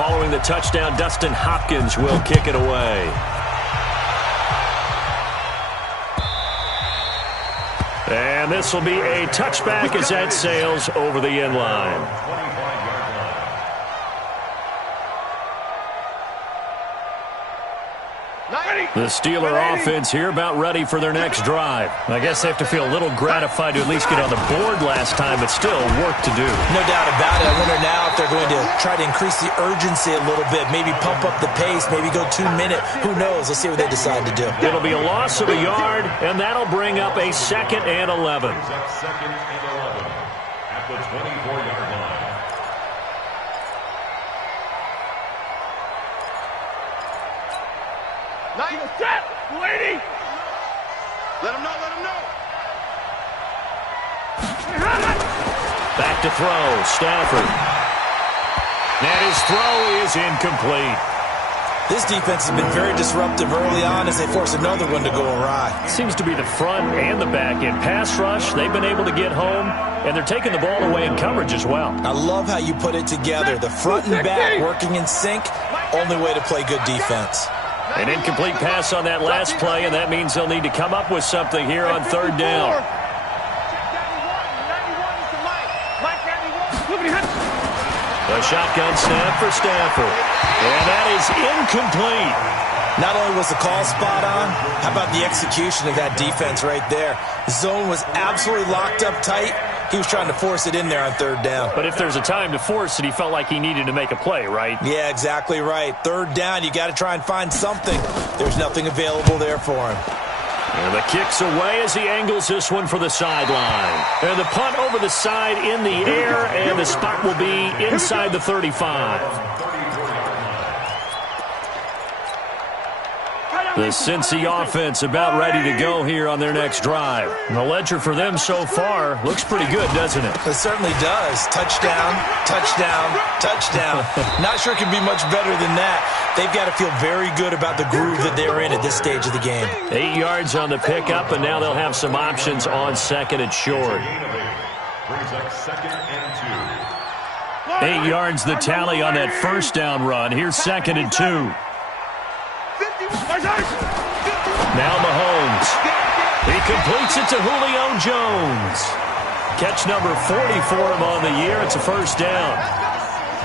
Following the touchdown, Dustin Hopkins will kick it away. And this will be a touchback as that sails over the end line. The Steeler offense here about ready for their next drive. I guess they have to feel a little gratified to at least get on the board last time, but still work to do. No doubt about it. I wonder now if they're going to try to increase the urgency a little bit, maybe pump up the pace, maybe go 2 minute. Who knows? Let's see what they decide to do. It'll be a loss of a yard, and that'll bring up a 2nd and 11. Second and 11 at the 24-yard line. Set, lady. Let him know, let him know. Back to throw, Stafford. And his throw is incomplete. This defense has been very disruptive early on as they force another one to go awry. Seems to be the front and the back end. Pass rush, they've been able to get home, and they're taking the ball away in coverage as well. I love how you put it together. The front and back working in sync, only way to play good defense. An incomplete pass on that last play, and that means they'll need to come up with something here on 3rd down. A shotgun snap for Stafford. And that is incomplete. Not only was the call spot on, how about the execution of that defense right there? Zone was absolutely locked up tight. He was trying to force it in there on 3rd down. But if there's a time to force it, he felt like he needed to make a play, right? Yeah, exactly right. 3rd down, you got to try and find something. There's nothing available there for him. And the kick's away as he angles this one for the sideline. And the punt over the side in the air, and the spot will be inside the 35. The Cincy offense about ready to go here on their next drive. And the ledger for them so far looks pretty good, doesn't it? It certainly does. Touchdown, touchdown, touchdown. Not sure it can be much better than that. They've got to feel very good about the groove that they're in at this stage of the game. 8 yards on the pickup, and now they'll have some options on 2nd and short. 8 yards the tally on that 1st down run. Here's 2nd and 2. Now Mahomes. He completes it to Julio Jones. Catch number 40 for him on the year. It's a 1st down.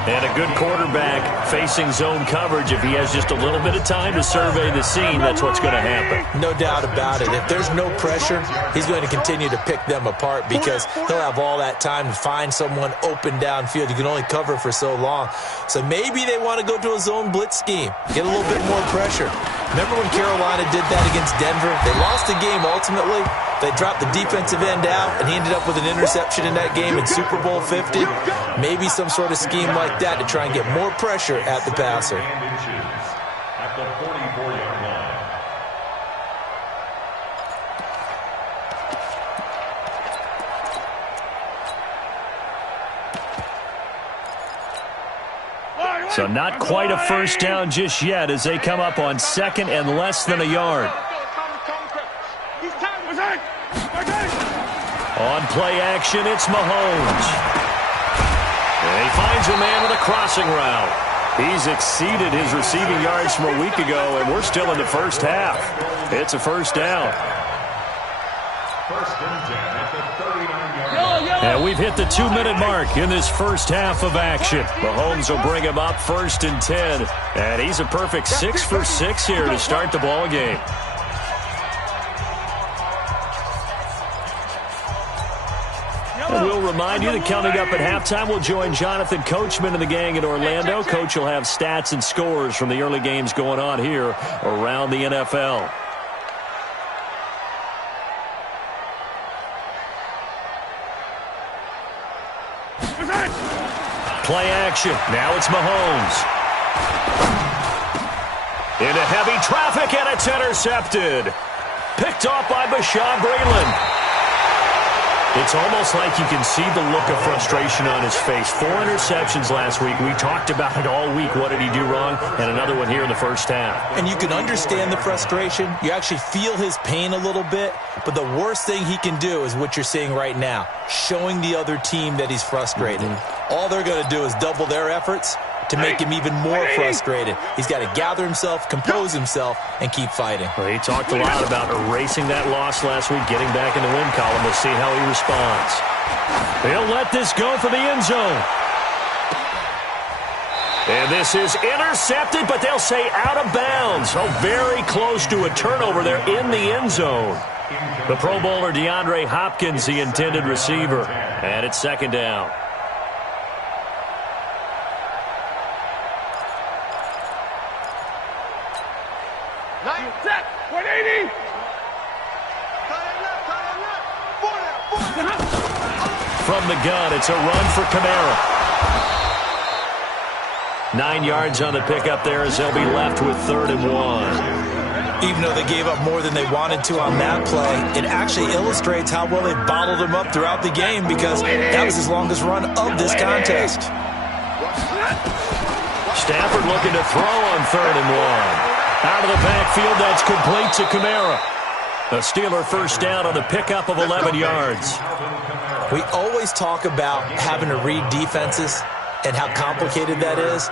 And a good quarterback facing zone coverage. If he has just a little bit of time to survey the scene, that's what's going to happen. No doubt about it. If there's no pressure, he's going to continue to pick them apart because he'll have all that time to find someone open downfield. You can only cover for so long. So maybe they want to go to a zone blitz scheme, get a little bit more pressure. Remember when Carolina did that against Denver? They lost the game ultimately. They dropped the defensive end out, and he ended up with an interception in that game in Super Bowl 50. Maybe some sort of scheme like that to try and get more pressure at the passer. At the 44-yard line. So not quite a 1st down just yet as they come up on 2nd and less than a yard. On play action, it's Mahomes. And he finds a man with a crossing route. He's exceeded his receiving yards from a week ago, and we're still in the 1st half. It's a 1st down. 1st and 10 at the 39-yard line. And we've hit the 2-minute mark in this 1st half of action. Mahomes will bring him up 1st and 10. And he's a perfect 6 for 6 here to start the ball game. We'll remind you that coming up at halftime, we'll join Jonathan Coachman and the gang in Orlando. Coach will have stats and scores from the early games going on here around the NFL. Play action. Now it's Mahomes. Into heavy traffic, and it's intercepted. Picked off by Bashaud Breeland. It's almost like you can see the look of frustration on his face. 4 interceptions last week. We talked about it all week. What did he do wrong? And another one here in the 1st half. And you can understand the frustration. You actually feel his pain a little bit. But the worst thing he can do is what you're seeing right now, showing the other team that he's frustrated. All they're going to do is double their efforts, to make him even more frustrated. He's got to gather himself, compose himself, and keep fighting. Well, he talked a lot about erasing that loss last week, getting back in the win column. We'll see how he responds. He'll let this go for the end zone. And this is intercepted, but they'll say out of bounds. Oh, very close to a turnover there in the end zone. The Pro Bowler DeAndre Hopkins, the intended receiver. And it's second down. Set. 180. From the gun, it's a run for Kamara. 9 yards on the pickup there as they'll be left with 3rd and 1. Even though they gave up more than they wanted to on that play, it actually illustrates how well they bottled him up throughout the game because that was his longest run of this contest. Stafford looking to throw on 3rd and 1. Out of the backfield, that's complete to Kamara. A Steeler first down on the pickup of 11 yards. We always talk about having to read defenses and how complicated that is.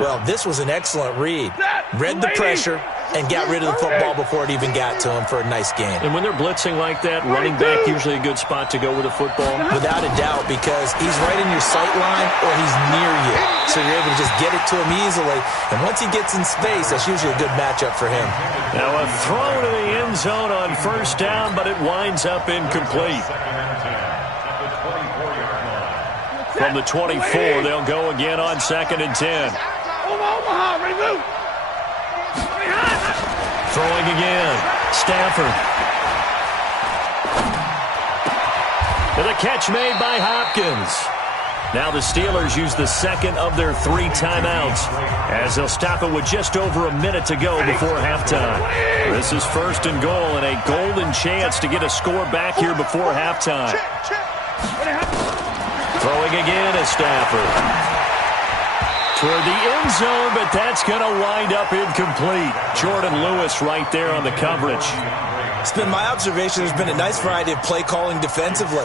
Well, this was an excellent read. Read the pressure and got rid of the football before it even got to him for a nice gain. And when they're blitzing like that, running back usually a good spot to go with the football. Without a doubt, because he's right in your sight line or he's near you. So you're able to just get it to him easily. And once he gets in space, that's usually a good matchup for him. Now a throw to the end zone on first down, but it winds up incomplete. From the 24, they'll go again on 2nd and 10. Omaha, remove. Throwing again. Stafford. And the catch made by Hopkins. Now the Steelers use the second of their 3 timeouts as they'll stop it with just over a minute to go before halftime. This is 1st and goal and a golden chance to get a score back here before halftime. Throwing again is Stafford. Toward the end zone, but that's going to wind up incomplete. Jordan Lewis right there on the coverage. It's been my observation there's been a nice variety of play calling defensively.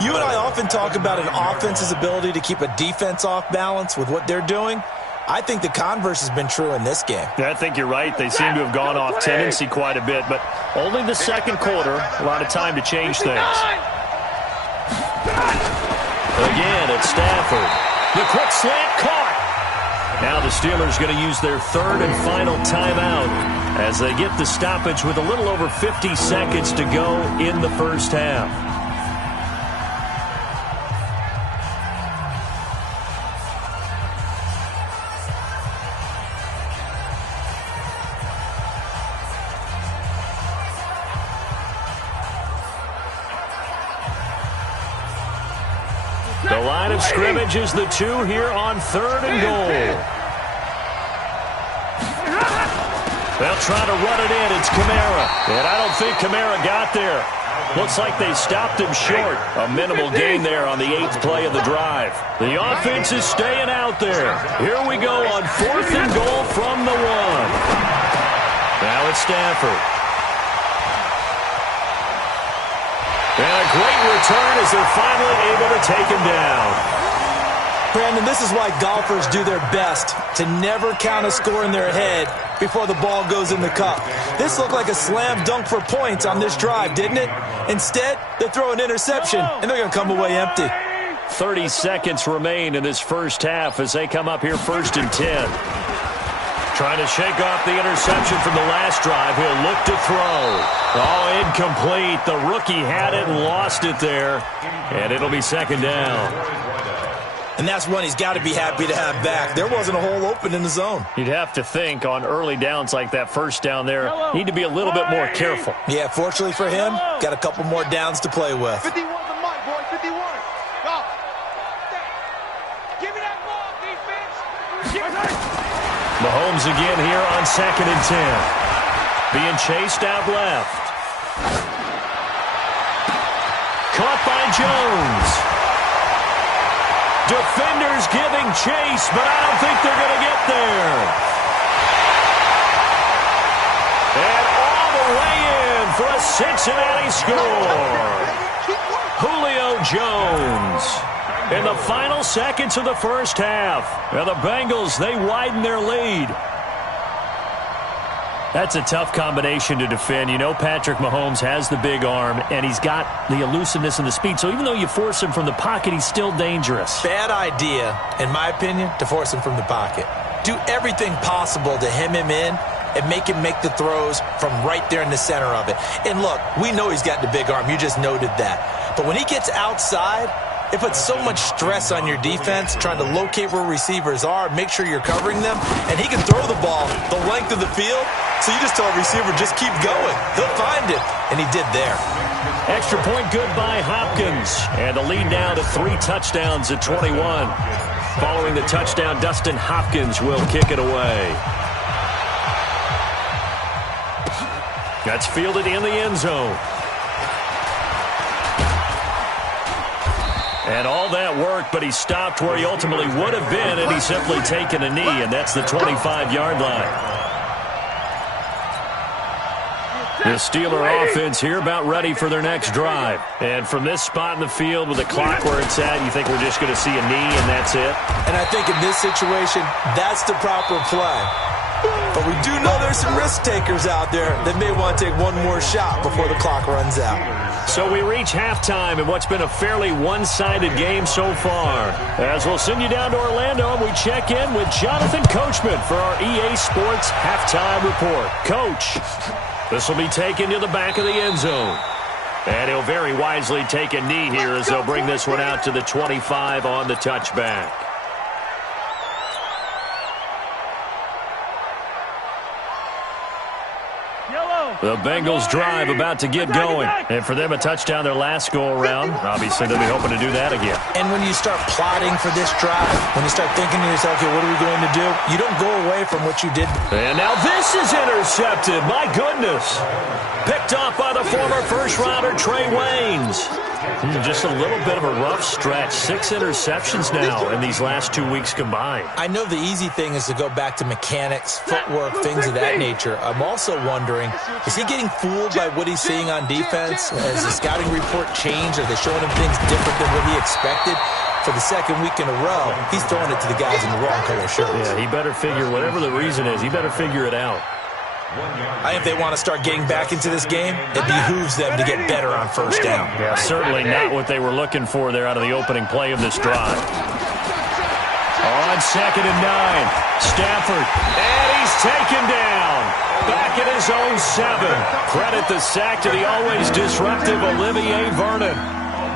You and I often talk about an offense's ability to keep a defense off balance with what they're doing. I think the converse has been true in this game. I think you're right. They seem to have gone off tendency quite a bit, but only the second quarter, a lot of time to change things. Again, it's Stafford. The quick slant caught. Now the Steelers going to use their 3rd and final timeout as they get the stoppage with a little over 50 seconds to go in the first half. The line of scrimmage is the 2 here on 3rd and goal. They'll try to run it in. It's Kamara. And I don't think Kamara got there. Looks like they stopped him short. A minimal gain there on the 8th play of the drive. The offense is staying out there. Here we go on 4th and goal from the 1. Now it's Stafford. And a great return as they're finally able to take him down. Brandon, this is why golfers do their best to never count a score in their head before the ball goes in the cup. This looked like a slam dunk for points on this drive, didn't it? Instead, they throw an interception, and they're going to come away empty. 30 seconds remain in this first half as they come up here 1st and 10. Trying to shake off the interception from the last drive. He'll look to throw. Oh, incomplete. The rookie had it and lost it there. And it'll be 2nd down. And that's one he's got to be happy to have back. There wasn't a hole open in the zone. You'd have to think on early downs like that first down there, need to be a little bit more careful. Yeah, fortunately for him, got a couple more downs to play with. 51 the mic, boy, 51. Go. Give me that ball, defense. Mahomes again here on 2nd and 10. Being chased out left. Caught by Jones. Defenders giving chase, but I don't think they're going to get there. And all the way in for a Cincinnati score. Julio Jones. in the final seconds of the first half. And the Bengals, they widen their lead. That's a tough combination to defend. You know Patrick Mahomes has the big arm, and he's got the elusiveness and the speed. So even though you force him from the pocket, he's still dangerous. Bad idea, in my opinion, to force him from the pocket. Do everything possible to hem him in and make him make the throws from right there in the center of it. And look, we know he's got the big arm. You just noted that. But when he gets outside, it puts so much stress on your defense trying to locate where receivers are, make sure you're covering them, and he can throw the ball the length of the field. So you just tell a receiver, just keep going. He'll find it, and he did there. Extra point good by Hopkins. And the lead now to 3 touchdowns at 21. Following the touchdown, Dustin Hopkins will kick it away. That's fielded in the end zone. And all that work, but he stopped where he ultimately would have been, and he's simply taken a knee, and that's the 25-yard line. The Steeler offense here about ready for their next drive. And from this spot in the field with the clock where it's at, you think we're just going to see a knee and that's it? And I think in this situation, that's the proper play. But we do know there's some risk takers out there that may want to take one more shot before the clock runs out. So we reach halftime in what's been a fairly one-sided game so far. As we'll send you down to Orlando, and we check in with Jonathan Coachman for our EA Sports Halftime Report. Coach, this will be taken to the back of the end zone. And he'll very wisely take a knee here as they'll bring this one out to the 25 on the touchback. The Bengals drive about to get going. And for them, a touchdown their last go-around. Obviously, they'll be hoping to do that again. And when you start plotting for this drive, when you start thinking to yourself, okay, what are we going to do? You don't go away from what you did. And now this is intercepted. My goodness. Picked off by the former first-rounder Trey Waynes. Just a little bit of a rough stretch. 6 interceptions now in these last 2 weeks combined. I know the easy thing is to go back to mechanics, footwork, things of that nature. I'm also wondering, is he getting fooled by what he's seeing on defense? Has the scouting report changed? Are they showing him things different than what he expected? For the second week in a row, he's throwing it to the guys in the wrong color shirts. Yeah, he better figure, whatever the reason is, he better figure it out. I think if they want to start getting back into this game, it behooves them to get better on first down. Yeah, certainly not what they were looking for there out of the opening play of this drive. On 2nd and 9, Stafford, and he's taken down. Back at his own 7. Credit the sack to the always disruptive Olivier Vernon.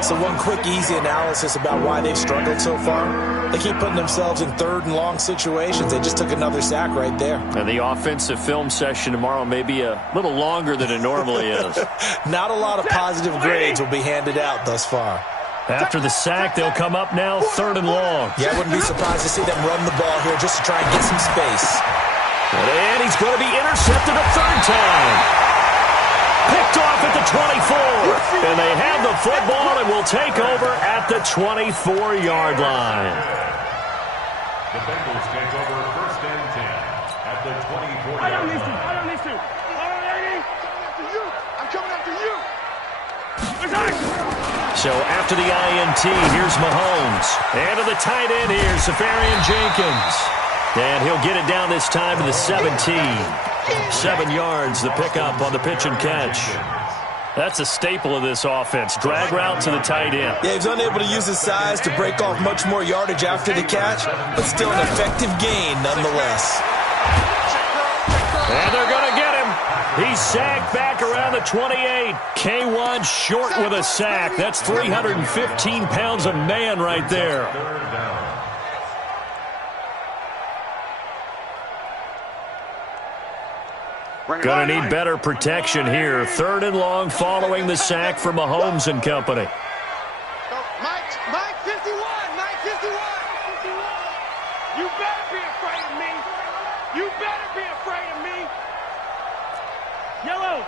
So one quick, easy analysis about why they've struggled so far. They keep putting themselves in 3rd and long situations. They just took another sack right there. And the offensive film session tomorrow may be a little longer than it normally is. Not a lot of positive grades will be handed out thus far. After the sack, they'll come up now 3rd and long. Yeah, I wouldn't be surprised to see them run the ball here just to try and get some space. And he's going to be intercepted a 3rd time. Picked off at the 24. And they have the football and will take over at the 24-yard line. The Bengals take over 1st and 10 at the 24-yard line. I don't need to. All right, Eddie. I'm coming after you. So after the INT, here's Mahomes. And to the tight end here, Safarian Jenkins. And he'll get it down this time to the 17. 7 yards, the pickup on the pitch and catch. That's a staple of this offense. Drag route to the tight end. Yeah, he's unable to use his size to break off much more yardage after the catch, but still an effective gain nonetheless. And they're going to get him. He's sacked back around the 28. K1 short with a sack. That's 315 pounds of man right there. Going to need better protection here. 3rd and long following the sack for Mahomes and company. Mike 51. You better be afraid of me. You better be afraid of me. Yellow.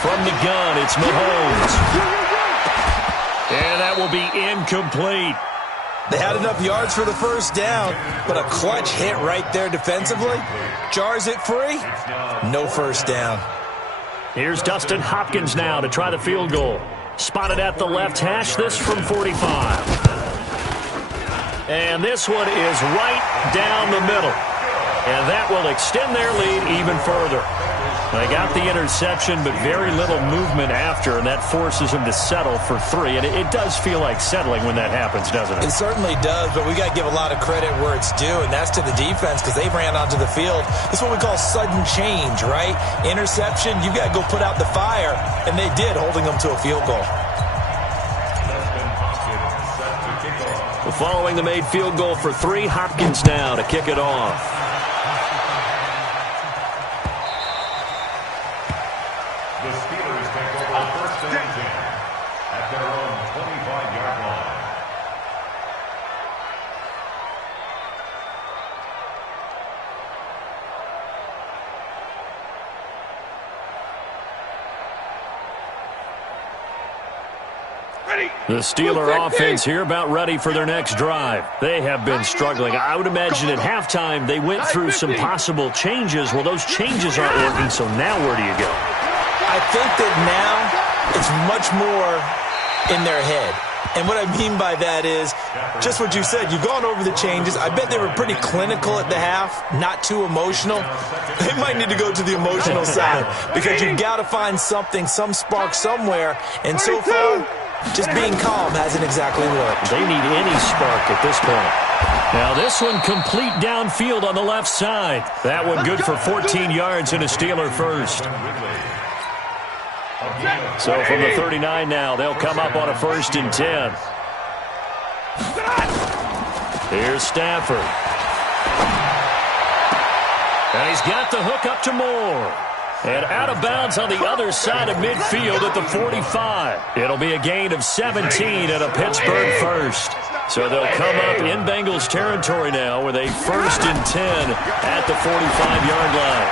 From the gun, it's Mahomes. And that will be incomplete. They had enough yards for the first down, but a clutch hit right there defensively. Jars it free. No first down. Here's Dustin Hopkins now to try the field goal. Spotted at the left hash, this from 45. And this one is right down the middle. And that will extend their lead even further. They got the interception, but very little movement after, and that forces them to settle for 3. And it does feel like settling when that happens, doesn't it? It certainly does, but we got to give a lot of credit where it's due, and that's to the defense because they ran onto the field. This is what we call sudden change, right? Interception, you got to go put out the fire, and they did, holding them to a field goal. Following the made field goal for 3, Hopkins now to kick it off. The Steelers take over first and 10 at their own 25-yard line. The Steeler offense here about ready for their next drive. They have been struggling. I would imagine at halftime they went through some possible changes. Well, those changes aren't working, so now where do you go? I think that now it's much more in their head. And what I mean by that is just what you said. You've gone over the changes. I bet they were pretty clinical at the half, not too emotional. They might need to go to the emotional side because you've got to find something, some spark somewhere. And so far, just being calm hasn't exactly worked. They need any spark at this point. Now this one complete downfield on the left side. That one good for 14 yards and a Steeler first. So from the 39 now, they'll come up on a 1st and 10. Here's Stafford. And he's got the hook up to Moore. And out of bounds on the other side of midfield at the 45. It'll be a gain of 17 and a Pittsburgh first. So they'll come up in Bengals territory now with a 1st and 10 at the 45-yard line.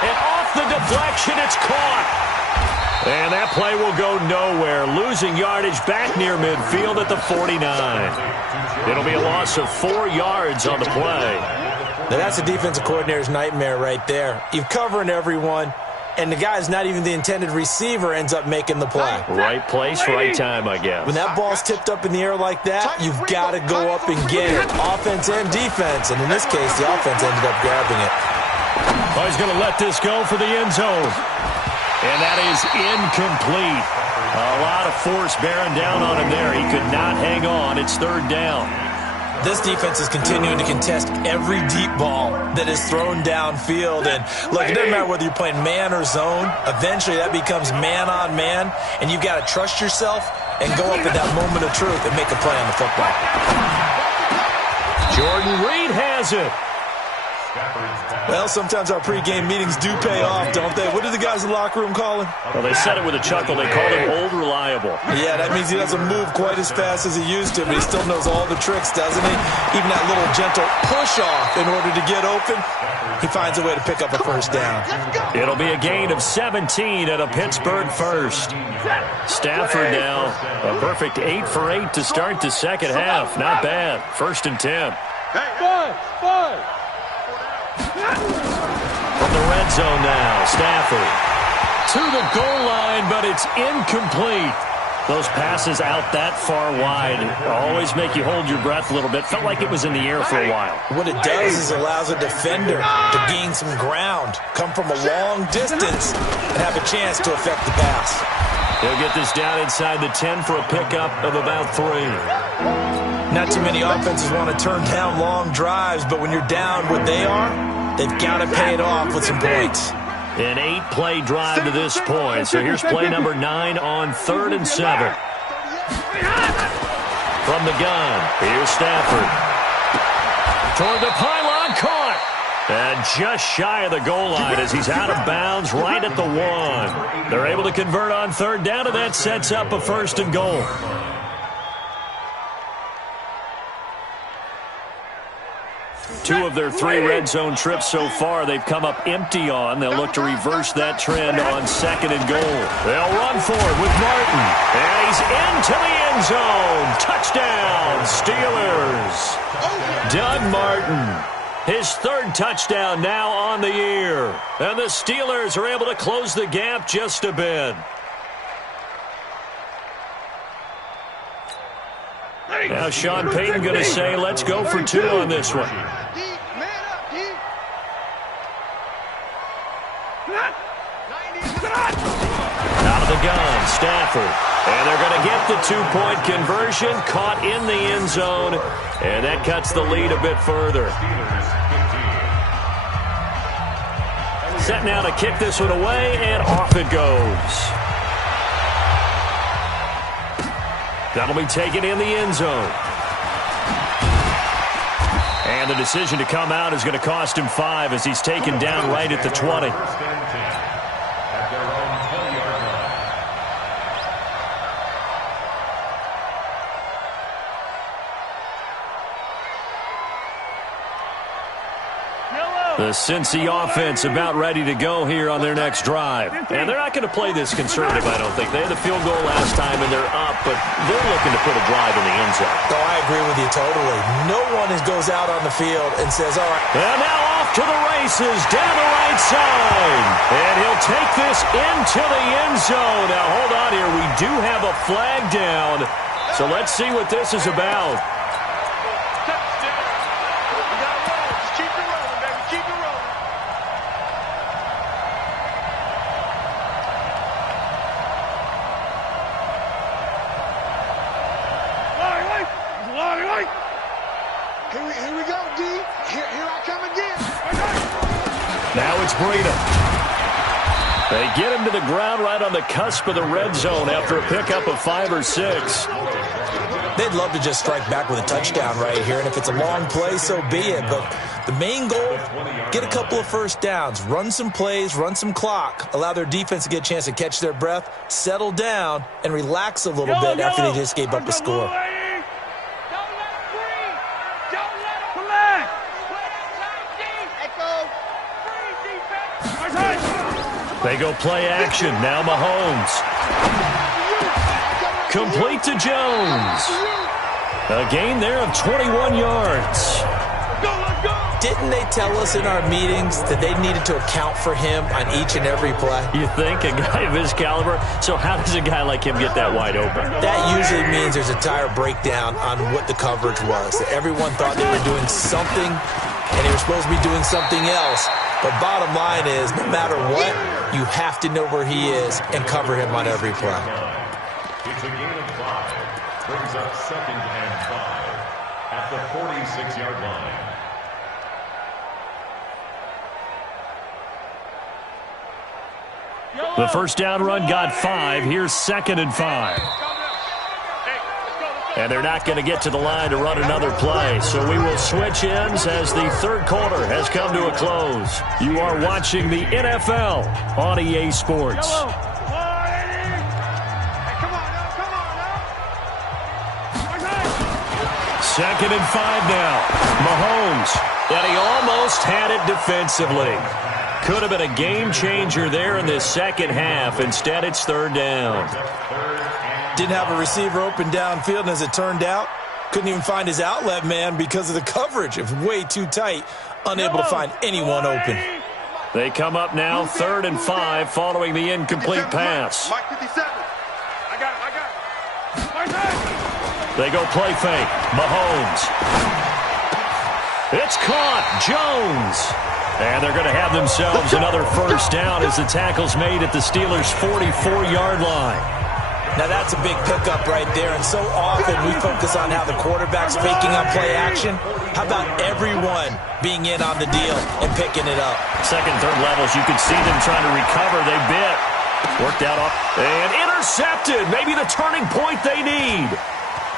And off the deflection, it's caught. And that play will go nowhere, losing yardage back near midfield at the 49. It'll be a loss of 4 yards on the play. Now that's a defensive coordinator's nightmare right there. You're covering everyone, and the guy's not even the intended receiver ends up making the play. Right place, right time, I guess. When that ball's tipped up in the air like that, you've got to go up and get it, offense and defense. And in this case, the offense ended up grabbing it. Oh, he's going to let this go for the end zone. And that is incomplete. A lot of force bearing down on him there. He could not hang on. It's 3rd down. This defense is continuing to contest every deep ball that is thrown downfield. And look, it doesn't matter whether you're playing man or zone. Eventually, that becomes man on man. And you've got to trust yourself and go up at that moment of truth and make a play on the football. Jordan Reed has it. Well, sometimes our pregame meetings do pay off, don't they? What do the guys in the locker room call him? Well, they said it with a chuckle. They called him Old Reliable. Yeah, that means he doesn't move quite as fast as he used to, but he still knows all the tricks, doesn't he? Even that little gentle push-off in order to get open, he finds a way to pick up a 1st down. It'll be a gain of 17 at a Pittsburgh first. Stafford now, a perfect 8 for 8 to start the second half. Not bad. 1st and 10. Five. From the red zone now, Stafford to the goal line, but it's incomplete. Those passes out that far wide always make you hold your breath a little bit. Felt like it was in the air for a while. What it does is allows a defender to gain some ground, come from a long distance, and have a chance to affect the pass. He'll get this down inside the 10 for a pickup of about 3. Not too many offenses want to turn down long drives, but when you're down what they are, they've got to pay it off with some points. An 8-play drive to this point. So here's play number 9 on 3rd and 7. From the gun, here's Stafford. Toward the pylon, caught. And just shy of the goal line as he's out of bounds right at the 1. They're able to convert on 3rd down, and that sets up a 1st and goal. 2 of their 3 red zone trips so far they've come up empty on. They'll look to reverse that trend on 2nd and goal. They'll run for it with Martin. And he's into the end zone. Touchdown, Steelers. Doug Martin, his 3rd touchdown now on the year. And the Steelers are able to close the gap just a bit. Now Sean Payton going to say, let's go for 2 on this one. Out of the gun, Stafford. And they're going to get the 2-point conversion, caught in the end zone, and that cuts the lead a bit further. Set now to kick this one away, and off it goes. That'll be taken in the end zone. And the decision to come out is going to cost him 5 as he's taken down right at the 20. The Cincy offense about ready to go here on their next drive. And they're not going to play this conservative, I don't think. They had the field goal last time, and they're up, but they're looking to put a drive in the end zone. Oh, I agree with you totally. No one goes out on the field and says, all right. And now off to the races down the right side. And he'll take this into the end zone. Now, hold on here. We do have a flag down. So let's see what this is about. Here we go, D. Here I come again. Now it's Breida. They get him to the ground right on the cusp of the red zone after a pickup of 5 or 6. They'd love to just strike back with a touchdown right here, and if it's a long play, so be it. But the main goal, get a couple of first downs, run some plays, run some clock, allow their defense to get a chance to catch their breath, settle down, and relax a little bit after they just gave up a score. They go play action. Now Mahomes. Complete to Jones. A gain there of 21 yards. Didn't they tell us in our meetings that they needed to account for him on each and every play? You think? A guy of his caliber? So how does a guy like him get that wide open? That usually means there's a tire breakdown on what the coverage was. Everyone thought they were doing something, and they were supposed to be doing something else. But bottom line is, no matter what, you have to know where he is and cover him on every play. It's a gain of 5. Brings up 2nd and 5 at the 46-yard line. The first down run got 5. Here's 2nd and 5. And they're not going to get to the line to run another play. So we will switch ends as the third quarter has come to a close. You are watching the NFL on EA Sports. Second and 5 now. Mahomes. And he almost had it defensively. Could have been a game changer there in this second half. Instead, it's third down. Didn't have a receiver open downfield, and as it turned out, couldn't even find his outlet man because of the coverage. It was way too tight, unable to find anyone open. They come up now, 3rd and 5, following the incomplete pass. Mike 57. I got it. They go play fake. Mahomes. It's caught. Jones. And they're going to have themselves another first down as the tackle's made at the Steelers' 44-yard line. Now, that's a big pickup right there, and so often we focus on how the quarterback's faking on play action. How about everyone being in on the deal and picking it up? Second, third levels, you can see them trying to recover. They bit. Worked out off. And intercepted. Maybe the turning point they need.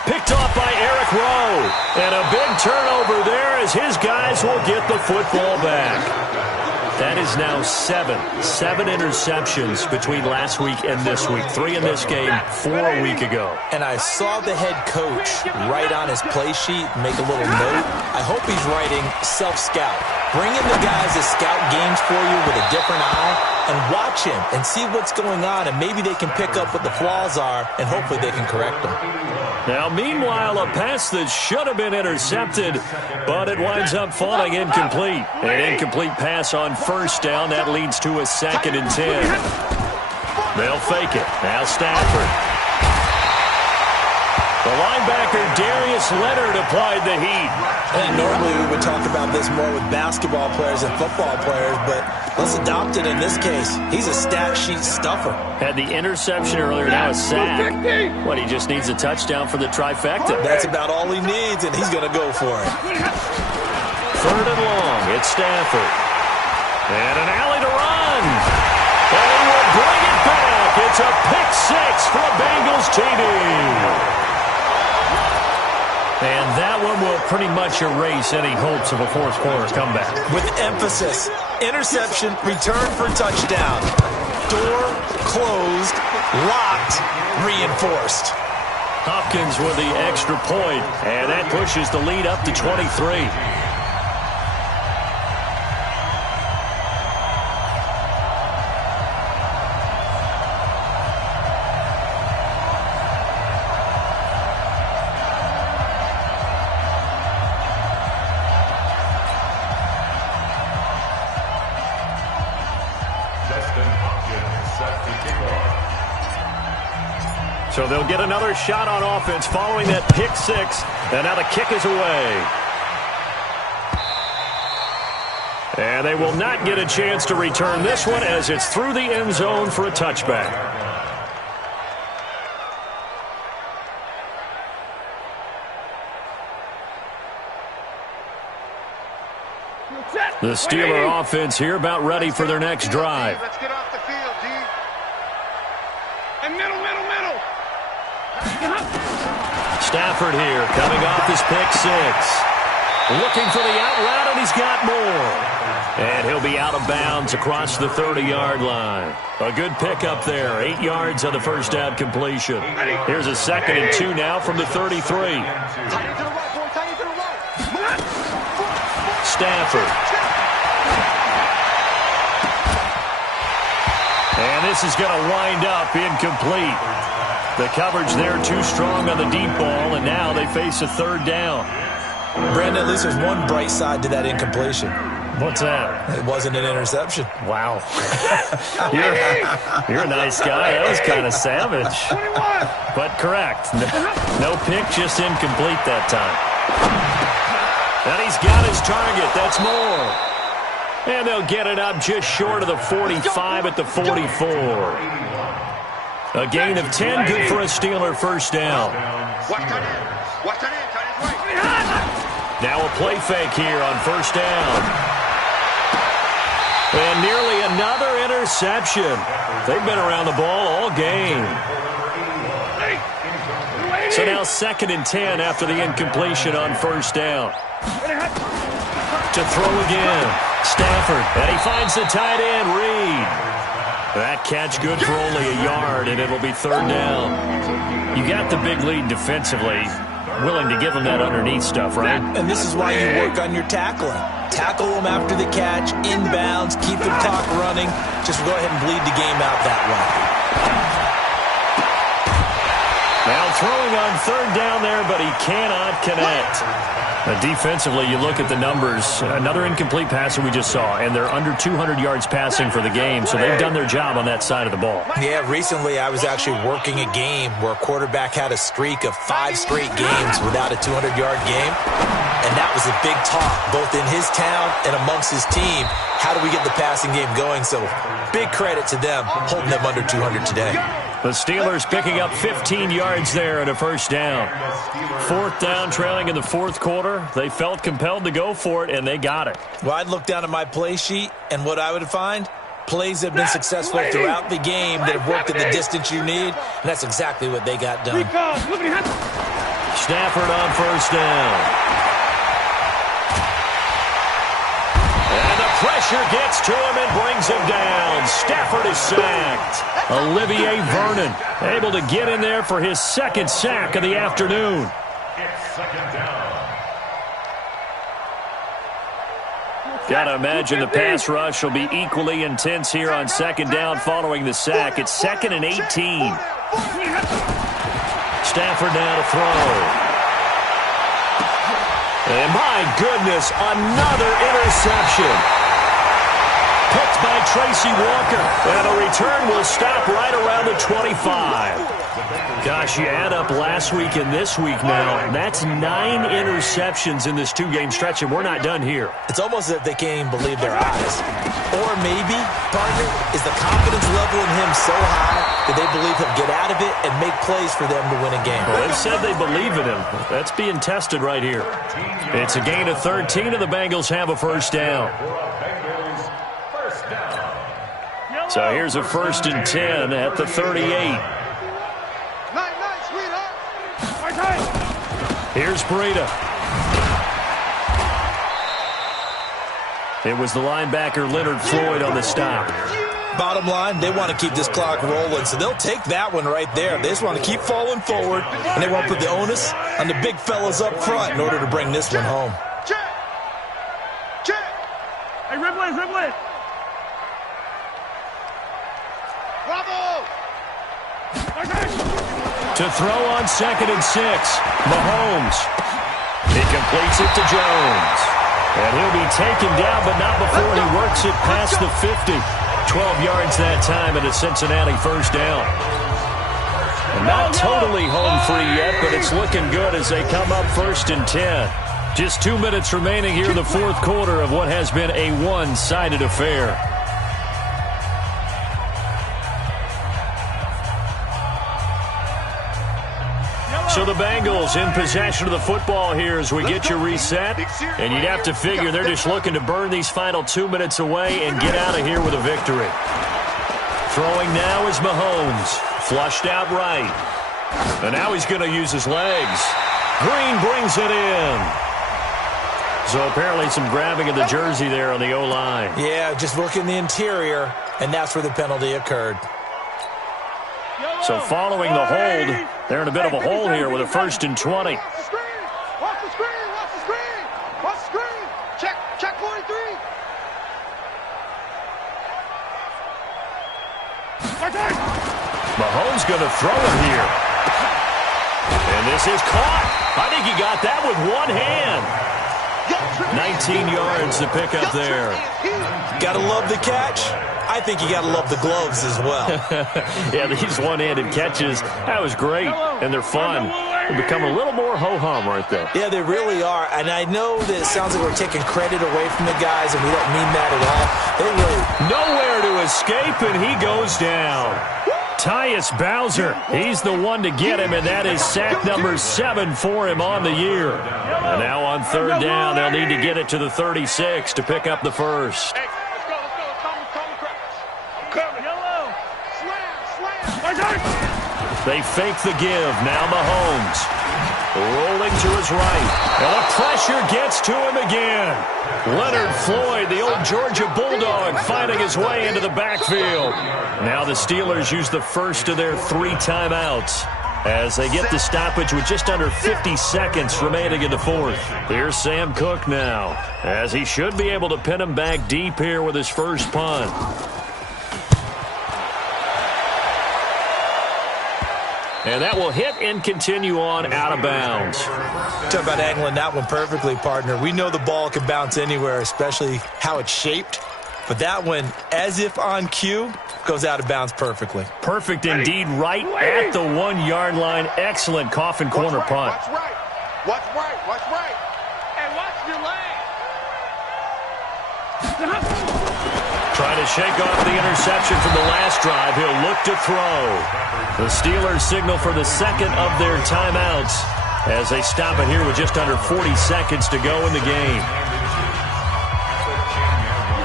Picked off by Eric Rowe. And a big turnover there as his guys will get the football back. That is now 7 interceptions between last week and this week. 3 in this game, 4 a week ago. And I saw the head coach write on his play sheet, make a little note. I hope he's writing self-scout. Bring in the guys that scout games for you with a different eye and watch him and see what's going on, and maybe they can pick up what the flaws are, and hopefully they can correct them. Now, meanwhile, a pass that should have been intercepted, but it winds up falling incomplete. An incomplete pass on first down. That leads to a 2nd and 10. They'll fake it. Now Stafford. The linebacker, Darius Leonard, applied the heat. And normally we would talk about this more with basketball players and football players, but let's adopt it in this case. He's a stat sheet stuffer. Had the interception earlier, now a sack. What, he just needs a touchdown for the trifecta. That's about all he needs, and he's going to go for it. 3rd and long, it's Stafford. And an alley to run. And he will bring it back. It's a pick 6 for a Bengals TD. And that one will pretty much erase any hopes of a fourth quarter comeback. With emphasis, interception, return for touchdown. Door closed, locked, reinforced. Hopkins with the extra point, and that pushes the lead up to 23. So they'll get another shot on offense following that pick 6, and now the kick is away. And they will not get a chance to return this one as it's through the end zone for a touchback. The Steeler offense here about ready for their next drive. Let's get off the field, D. And middle. Stafford here coming off his pick 6. Looking for the out route, and he's got more. And he'll be out of bounds across the 30-yard line. A good pickup there. 8 yards on the first down completion. Here's a 2nd and 2 now from the 33. Stafford. And this is going to wind up incomplete. The coverage there too strong on the deep ball, and now they face a 3rd down. Brandon, at least there's one bright side to that incompletion. What's that? It wasn't an interception. Wow. You're a nice guy. That was kind of savage. But correct. No pick, just incomplete that time. And he's got his target. That's more. And they'll get it up just short of the 45 at the 44. A gain of 10, good for a Steeler first down. Now a play fake here on first down. And nearly another interception. They've been around the ball all game. So now 2nd and 10 after the incompletion on first down. To throw again. Stafford, and he finds the tight end, Reed. That catch good for only a yard, and it'll be 3rd down. You got the big lead defensively. Willing to give them that underneath stuff, right? And this is why you work on your tackling. Tackle them after the catch, inbounds, keep the clock running. Just go ahead and bleed the game out that way. Now throwing on 3rd down there, but he cannot connect. Defensively, you look at the numbers. Another incomplete passer we just saw, and they're under 200 yards passing for the game, so they've done their job on that side of the ball. Yeah, recently I was actually working a game where a quarterback had a streak of 5 straight games without a 200-yard game, and that was a big talk, both in his town and amongst his team. How do we get the passing game going? So big credit to them, holding them under 200 today. The Steelers picking up 15 yards there at a first down. 4th down, trailing in the 4th quarter. They felt compelled to go for it, and they got it. Well, I'd look down at my play sheet, and what I would find, plays have been successful throughout the game that have worked at the distance you need, and that's exactly what they got done. Stafford on first down. Pressure gets to him and brings him down. Stafford is sacked. Olivier Vernon able to get in there for his 2nd sack of the afternoon. It's 2nd down. Gotta imagine the pass rush will be equally intense here on 2nd down following the sack. It's 2nd and 18. Stafford now to throw. And my goodness, another interception. picked by Tracy Walker. And a return will stop right around the 25. Gosh, you add up last week and this week now, and that's 9 interceptions in this 2-game stretch, and we're not done here. It's almost as if they can't even believe their eyes. Or maybe, partner, is the confidence level in him so high that they believe he'll get out of it and make plays for them to win a game. Well, they've said they believe in him. That's being tested right here. It's a gain of 13, and the Bengals have a first down. So here's a 1st and 10 at the 38. Here's Breida. It was the linebacker Leonard Floyd on the stop. Bottom line, they want to keep this clock rolling, so they'll take that one right there. They just want to keep falling forward, and they want to put the onus on the big fellas up front in order to bring this one home. Check. Hey, Ripley. Bravo. To throw on 2nd and 6, Mahomes. He completes it to Jones. And he'll be taken down, but not before he works it past the 50. 12 yards that time, and a Cincinnati first down. And not totally home free yet, but it's looking good as they come up 1st and 10. Just 2 minutes remaining here in the 4th quarter of what has been a one-sided affair. So the Bengals in possession of the football here as we get you reset. And you'd have to figure they're just looking to burn these final 2 minutes away and get out of here with a victory. Throwing now is Mahomes. Flushed out right. And now he's going to use his legs. Green brings it in. So apparently some grabbing of the jersey there on the O-line. Yeah, just looking the interior, and that's where the penalty occurred. So following the hold, they're in a bit of a hole here with a 1st and 20. Watch the screen. Check 43. Mahomes going to throw it here. And this is caught. I think he got that with one hand. 19 yards to pick up there. Got to love the catch. I think you got to love the gloves as well. Yeah, these one-handed catches, that was great, and they're fun. They become a little more ho-hum, aren't they? Yeah, they really are. And I know that it sounds like we're taking credit away from the guys, and we don't mean that at all. They really... Nowhere to escape, and he goes down. Tyus Bowser, he's the one to get him, and that is sack number 7 for him on the year. And now on 3rd down, they'll need to get it to the 36 to pick up the first. Hey, let's go. Come. Yellow. Slam. They fake the give. Now Mahomes. Rolling to his right. And the pressure gets to him again. Leonard Floyd, the old Georgia Bulldog, finding his way into the backfield. Now the Steelers use the first of their 3 timeouts as they get the stoppage with just under 50 seconds remaining in the 4th. Here's Sam Cook now, as he should be able to pin him back deep here with his first punt. And that will hit and continue on out of bounds. Talk about angling that one perfectly, partner. We know the ball can bounce anywhere, especially how it's shaped. But that one, as if on cue, goes out of bounds perfectly. Perfect indeed, right at the 1-yard line. Excellent coffin corner punt. Watch right. And watch your leg. Trying to shake off the interception from the last drive. He'll look to throw. The Steelers signal for the second of their timeouts as they stop it here with just under 40 seconds to go in the game.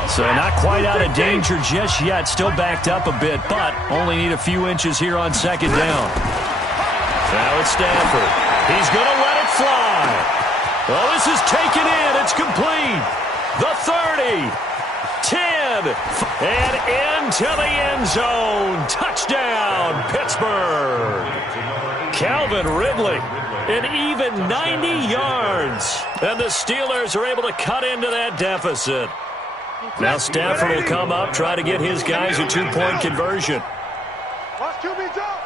So not quite out of danger just yet. Still backed up a bit, but only need a few inches here on 2nd down. Now it's Stafford. He's going to let it fly. Well, this is taken in. It's complete. The 30. 10, and into the end zone. Touchdown, Pittsburgh. Calvin Ridley, an even 90 yards. And the Steelers are able to cut into that deficit. Now Stafford will come up, try to get his guys a 2-point conversion. Watch QB jump.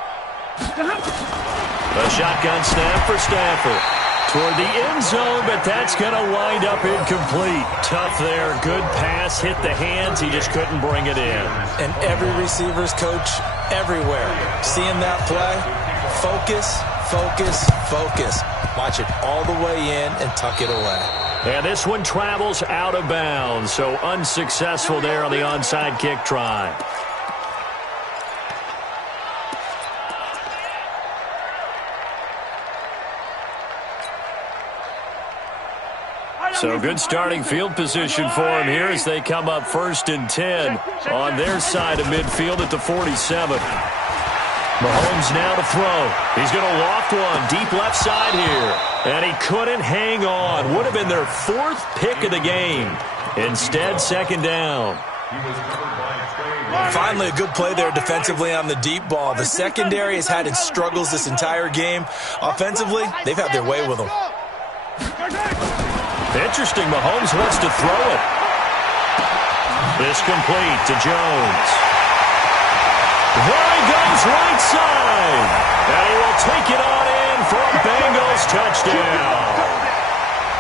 A shotgun snap for Stafford. Toward the end zone, but that's going to wind up incomplete. Tough there. Good pass. Hit the hands. He just couldn't bring it in. And every receiver's coach everywhere, seeing that play, focus, focus, focus. Watch it all the way in and tuck it away. And this one travels out of bounds, so unsuccessful there on the onside kick try. So good starting field position for him here as they come up 1st and 10 on their side of midfield at the 47. Mahomes now to throw. He's going to loft one deep left side here. And he couldn't hang on. Would have been their 4th pick of the game. Instead, 2nd down. Finally, a good play there defensively on the deep ball. The secondary has had its struggles this entire game. Offensively, they've had their way with them. Interesting. Mahomes wants to throw it. This complete to Jones. There he goes right side. And he will take it on in for a Bengals touchdown.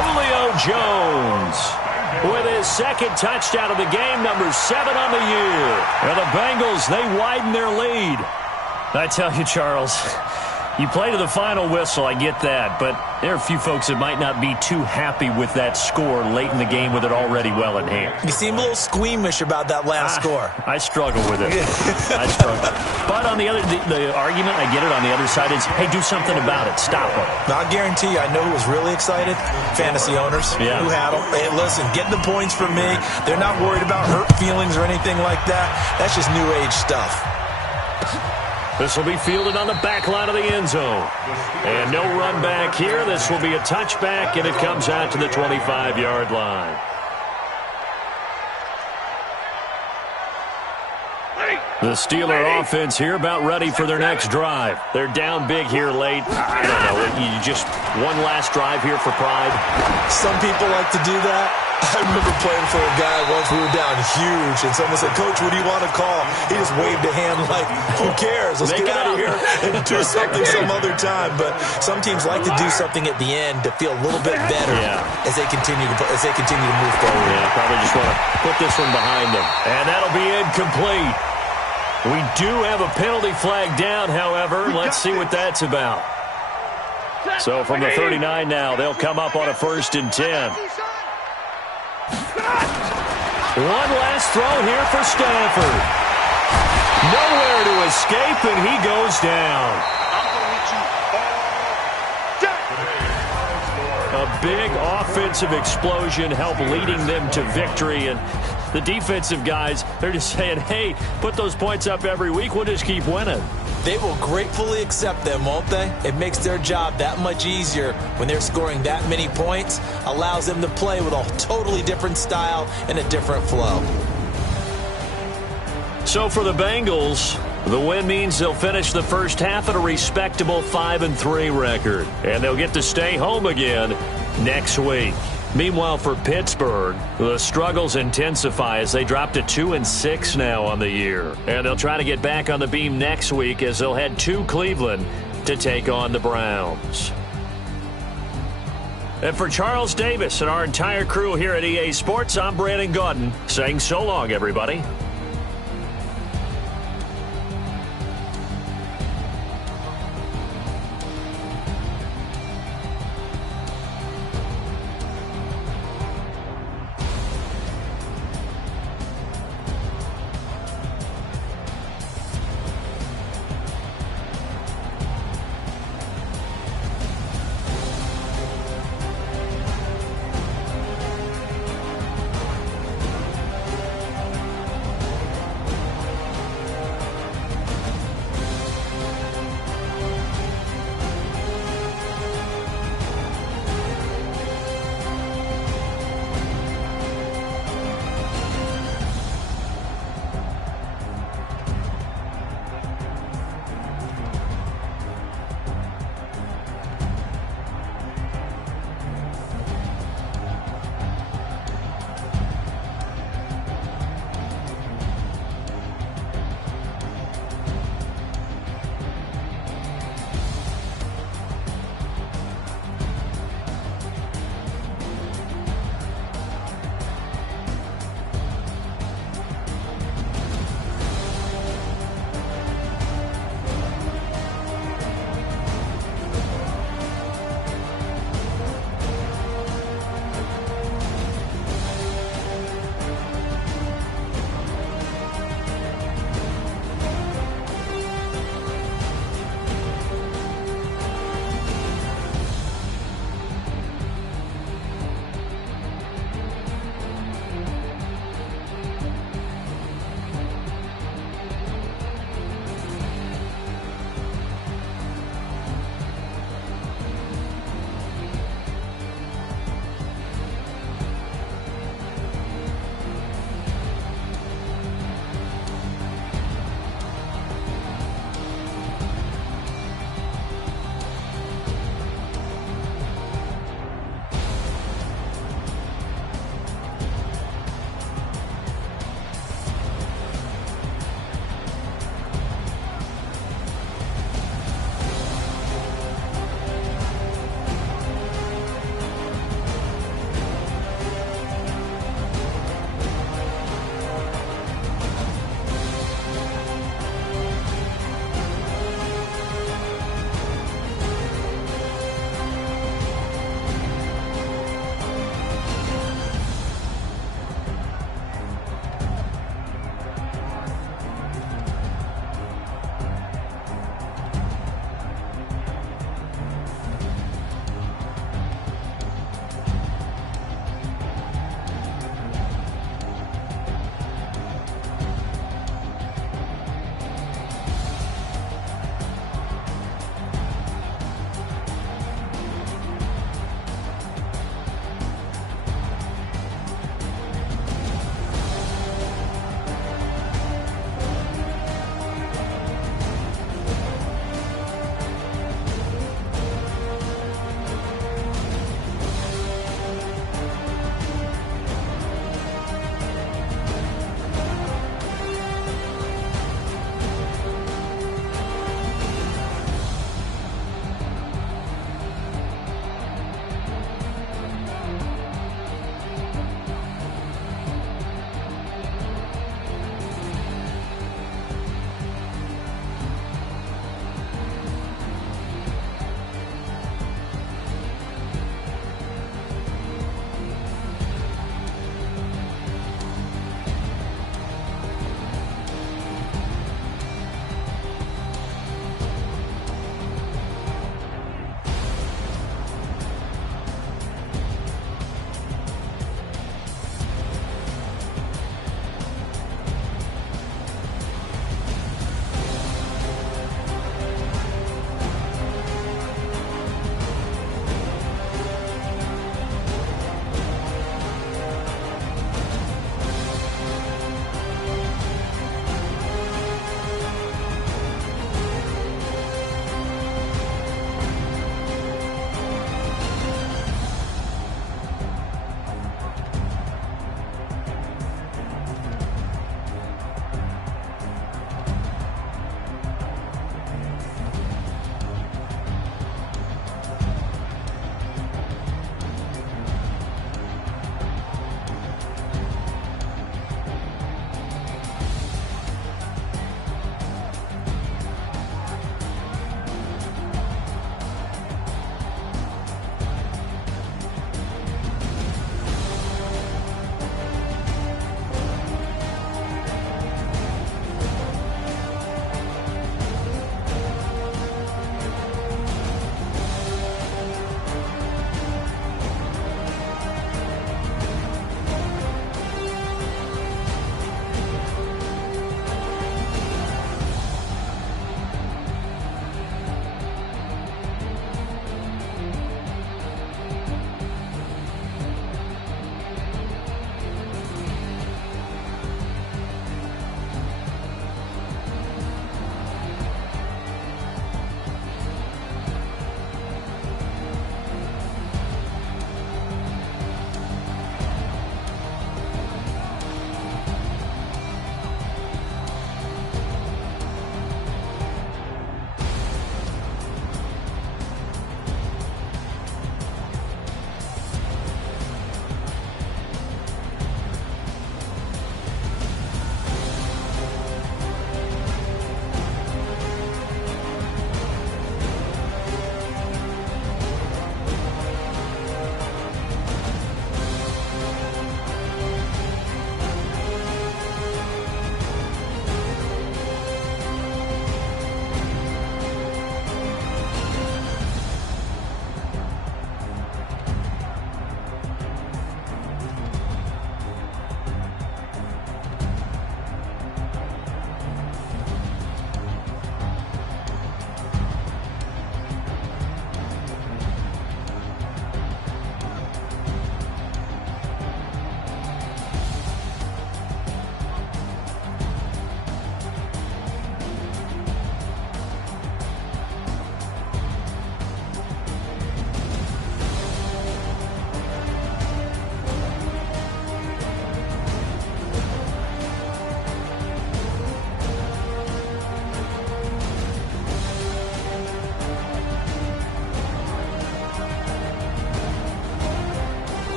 Julio Jones with his 2nd touchdown of the game, number 7 on the year. And the Bengals, they widen their lead. I tell you, Charles, you play to the final whistle, I get that, but there are a few folks that might not be too happy with that score late in the game with it already well in hand. You seem a little squeamish about that last score. I struggle with it. I struggle. But on the argument, I get it, on the other side is, hey, do something about it. Stop them. Now, I guarantee you, I know who was really excited. Fantasy owners who had them. Hey, listen, get the points from me. They're not worried about hurt feelings or anything like that. That's just new age stuff. This will be fielded on the back line of the end zone. And no run back here. This will be a touchback, and it comes out to the 25-yard line. The Steeler offense here about ready for their next drive. They're down big here late. I don't know. You just one last drive here for pride. Some people like to do that. I remember playing for a guy once. We were down huge, and someone said, Coach, what do you want to call? He just waved a hand like, who cares? Let's get out of here and do something some other time. But some teams like to do something at the end to feel a little bit better as they continue to move forward. Yeah, probably just want to put this one behind them. And that'll be incomplete. We do have a penalty flag down, however. Let's see what that's about. So from the 39 now, they'll come up on a 1st and 10. One last throw here for Stafford. Nowhere to escape, and he goes down. A big offensive explosion helped leading them to victory, and the defensive guys, they're just saying, hey, put those points up every week. We'll just keep winning. They will gratefully accept them, won't they? It makes their job that much easier when they're scoring that many points. Allows them to play with a totally different style and a different flow. So for the Bengals, the win means they'll finish the first half at a respectable 5-3 record. And they'll get to stay home again next week. Meanwhile, for Pittsburgh, the struggles intensify as they drop to 2-6 now on the year. And they'll try to get back on the beam next week as they'll head to Cleveland to take on the Browns. And for Charles Davis and our entire crew here at EA Sports, I'm Brandon Gaudin saying so long, everybody.